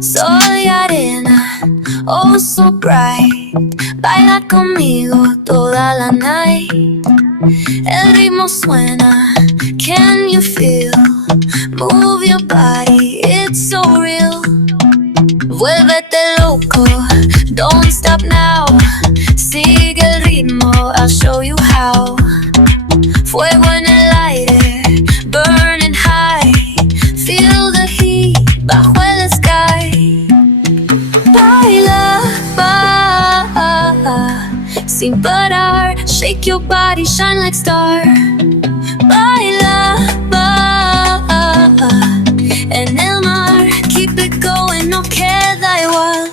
Soy arena, oh so bright. Baila conmigo toda la night. El ritmo suena, can you feel? Move your body, it's so real. Vuélvete loco, don't stop now. Sigue el ritmo, I'll show you how. Fuego en el aire, burning high. Feel the heat bajo el sky. Baila, sin parar. Shake your body, shine like star. Baila, en el mar. Keep it going, no queda igual.